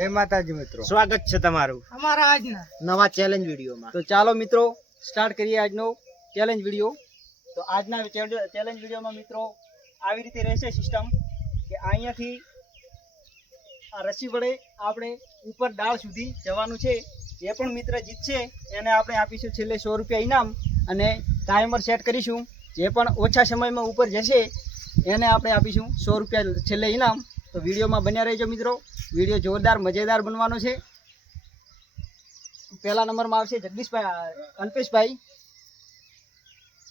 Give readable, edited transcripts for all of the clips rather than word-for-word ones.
જય માતાજી મિત્રો, સ્વાગત છે તમારું અમારા આજના નવા ચેલેન્જ વિડીયોમાં। તો ચાલો મિત્રો સ્ટાર્ટ કરીએ આજનો ચેલેન્જ વિડીયો। તો આજના ચેલેન્જ વિડીયોમાં મિત્રો આવી રીતે રહેશે સિસ્ટમ કે અહીંયાથી આ રસી વડે આપણે ઉપર ડાળ સુધી જવાનું છે। જે પણ મિત્ર જીતશે એને આપણે આપીશું છેલ્લે 100 રૂપિયા ઇનામ અને ટાઈમર સેટ કરીશું। જે પણ ઓછા સમયમાં ઉપર જશે એને આપણે આપીશું 100 રૂપિયા છેલ્લે ઇનામ। તો વિડીયોમાં બન્યા રહેજો મિત્રો, વિડીયો જોરદાર મજેદાર બનવાનો છે। પહેલા નંબરમાં આવશે જગદીશભાઈ, અલ્પેશભાઈ,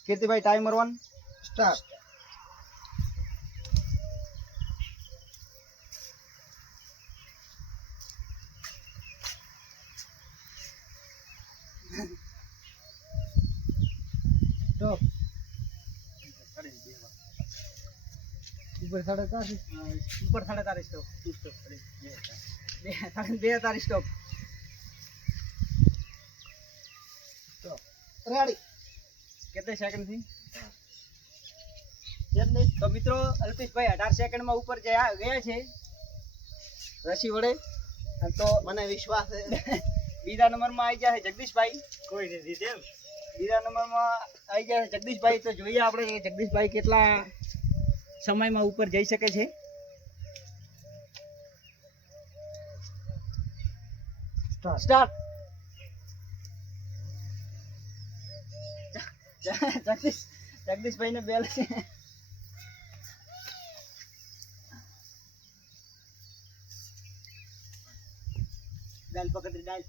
કીર્તિભાઈ। Timer 1 start. સ્ટોપ। ઉપર 3.5 સ્ટોપ, બે તારી સ્ટોપ। રેડી કેટલે સેકન્ડ થી? તો મિત્રો અલ્પેશભાઈ 18 સેકન્ડમાં ઉપર ગયા છે રસી વડે। તો મને વિશ્વાસ છે બીજા નંબરમાં આવી ગયા છે જગદીશભાઈ। કોઈ નથી તેમ બીજા નંબરમાં આવી ગયા છે જગદીશભાઈ। તો જોઈએ આપણે કે જગદીશભાઈ કેટલા સમયમાં ઉપર જઈ શકે છે। સ્ટાર્ટ। જગદીશભાઈ ને બેલ છે। ડાલ પકડી ડાલ।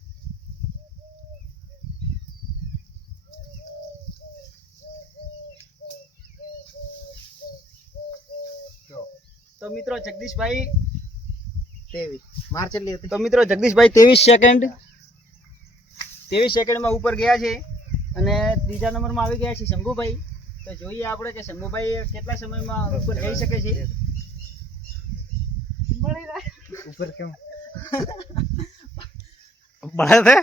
તો મિત્રો જગદીશભાઈ 23 માર્ચ એટલી હતી। તો મિત્રો જગદીશભાઈ 23 સેકન્ડમાં ઉપર ગયા છે અને ત્રીજા નંબરમાં આવી ગયા છે શંભુભાઈ। તો જોઈએ આપણે કે શંભુભાઈ કેટલા સમયમાં ઉપર જઈ શકે છે। ઉપર કેમ બળે છે?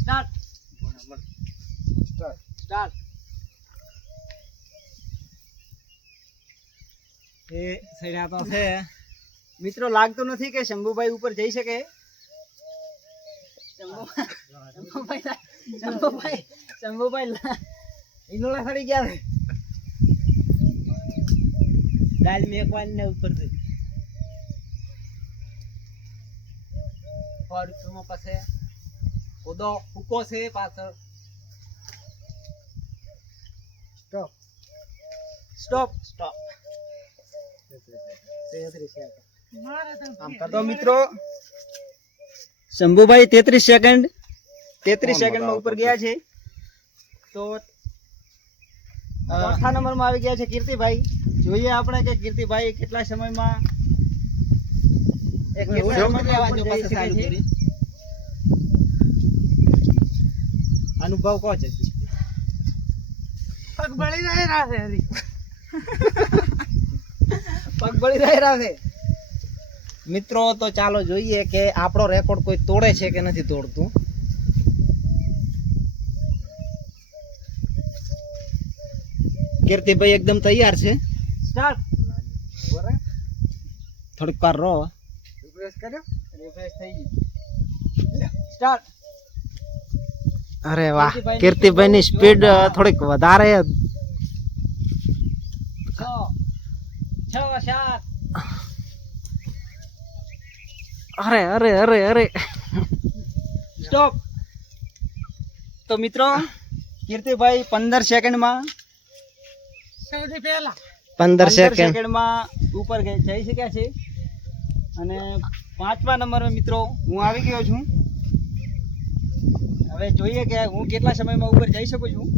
Start start. એ સડ્યા તો છે મિત્રો, લાગતું નથી કે શંભુભાઈ ઉપર જઈ શકે। શંભુભાઈ ઇનોલા સડી ગયા છે। ડાલ મેકવાને ઉપર થી ફોર્ચુમાં પાસે ઓદો હુકો છે પાછળ। Stop stop stop. તો મિત્રો શંભુભાઈ 33 સેકન્ડમાં ઉપર ગયા છે। તો ચોથા નંબરમાં આવી ગયા છે કીર્તિભાઈ। જોઈએ આપણે કે કીર્તિભાઈ કેટલા સમયમાં અનુભવ કહો છે? પગ બળી રહ્યા છે પગ બળી રહ્યા છે મિત્રો। તો ચાલો જોઈએ કે આપણો રેકોર્ડ કોઈ તોડે છે કે નથી તોડતું। કીર્તિભાઈ એકદમ તૈયાર છે। સ્ટાર્ટ। થોડીક વાર રહો, રિફ્રેશ કર્યો, રિફ્રેશ થઈ ગયું। સ્ટાર્ટ। અરે વાહ, કીર્તિભાઈ ની સ્પીડ થોડીક વધારે। 6 7। અરે અરે અરે અરે સ્ટોપ। તો મિત્રો કીર્તિભાઈ 15 સેકન્ડમાં સૌથી પહેલા 15 સેકન્ડમાં ઉપર જઈ શક્યા છે। અને 5મા નંબરે મિત્રો હું આવી ગયો છું। હવે જોઈએ કે હું કેટલા સમયમાં ઉપર જઈ શકું છું।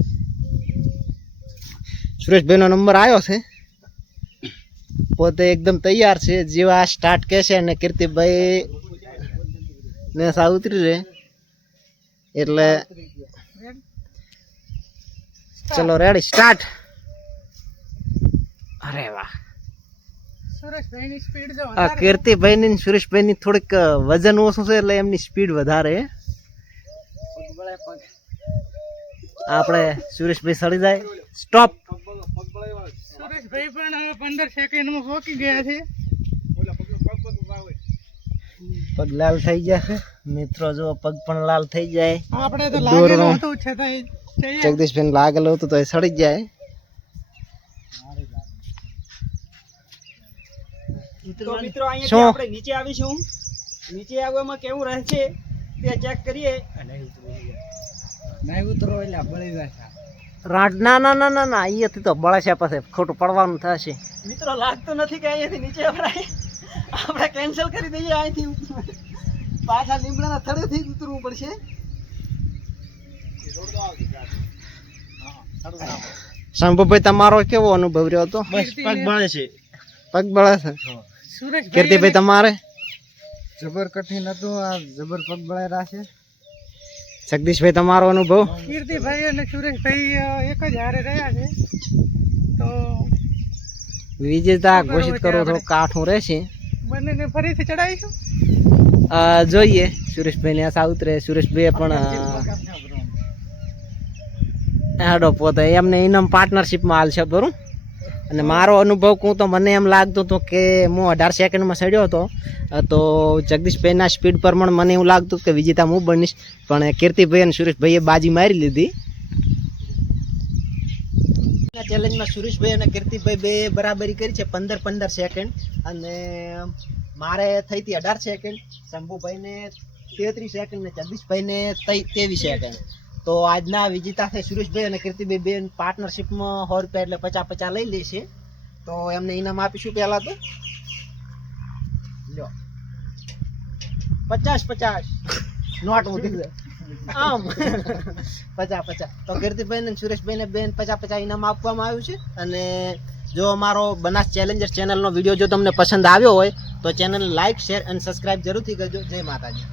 સુરેશભાઈ નો નંબર આવ્યો છે, પોતે એકદમ તૈયાર છે। જેવા સ્ટાર્ટ કહેશે અને કીર્તિભાઈ ને સા ઉતરી રહે એટલે ચલો રેડી સ્ટાર્ટ। અરે વાહ, સુરેશભાઈ ની સ્પીડ જો આ કીર્તિભાઈ ની સુરેશભાઈ ની થોડીક વજન ઓછું છે એટલે એમની સ્પીડ વધારે। આપણે સુરેશભાઈ સડી જાય। સ્ટોપ। સુરેશભાઈ પણ હવે 15 સેકન્ડમાં પહોંચી ગયા છે। પગ લાલ થઈ ગયા મિત્રો, જો પગ પણ લાલ થઈ જાય. આપણે તો દોરડો. લાગેલું હતું છતાં જઈએ. જગદીશભાઈ લાગેલું હતું તો એ સડી જાય. તો મિત્રો અહીંયાથી શું? આપણે નીચે આવીશું. નીચે આવવામાં કેવું રહે છે તે ચેક કરીએ. નહીં ઉતરો એટલે બળી જાય. ના ના ના ના ના, અહીંયાથી તો બળે છે, પછી ખોટું પડવાનું થશે. મિત્રો લાગતું નથી કે અહીંયાથી નીચે આપણે કેન્સલ કરી દઈએ. અહીંથી પાછા લીમડાના થડેથી જ ઉતરવું પડશે. શંભુભાઈ તમારો કેવો અનુભવ રહ્યો હતો? બસ પગ બળે છે. પગ બળે છે. સુરેશભાઈ કીર્તિભાઈ તમારે? જબર કઠિન હતું, આ જબર પગ બળેલા છે. જગદીશભાઈ તમારો અનુભવ? કીર્તિભાઈ અને સુરેશભાઈ એક જ હારે રહ્યા છે. તો વિજેતા ઘોષિત કરો તો કાઠું રહેશે. બંનેને ફરીથી ચડાવીશું. જોઈએ સુરેશભાઈ ને આશા ઉતરે. સુરેશભાઈ પણ હેડો પોતે એમને ઇનામ પાર્ટનરશિપમાં હાલ છે બરું. અને મારો અનુભવ કહું તો મને એમ લાગતું હતું કે હું 18 સેકન્ડમાં ચડ્યો હતો, તો જગદીશભાઈના સ્પીડ પર પણ મને એવું લાગતું કે વિજેતા હું બનીશ, પણ કીર્તિભાઈ અને સુરેશભાઈએ બાજી મારી લીધી. ચેલેન્જમાં સુરેશભાઈ અને કીર્તિભાઈ બે બરાબરી કરી છે 15 સેકન્ડ, અને મારે થઈ હતી 18 સેકન્ડ, શંભુભાઈને 33 સેકન્ડ ને જગદીશભાઈને 23 સેકન્ડ. તો આજના વિજેતા છે સુરેશભાઈ અને કીર્તિભાઈ બે પાર્ટનરશિપમાં 100 રૂપિયા એટલે 50-50 લઈ લેશે. તો એમને ઇનામ આપીશું. પહેલા તો લ્યો 50-50 નોટ ઉઠી આમ 50-50. તો કીર્તિભાઈ ને સુરેશભાઈ ને બેન 50-50 ઇનામ આપવામાં આવ્યું છે. અને જો અમારો બનાસ ચેલેન્જર ચેનલનો વિડીયો જો તમને પસંદ આવ્યો હોય તો ચેનલ લાઈક, શેર અને સબસ્ક્રાઇબ જરૂરથી કરજો. જય માતાજી.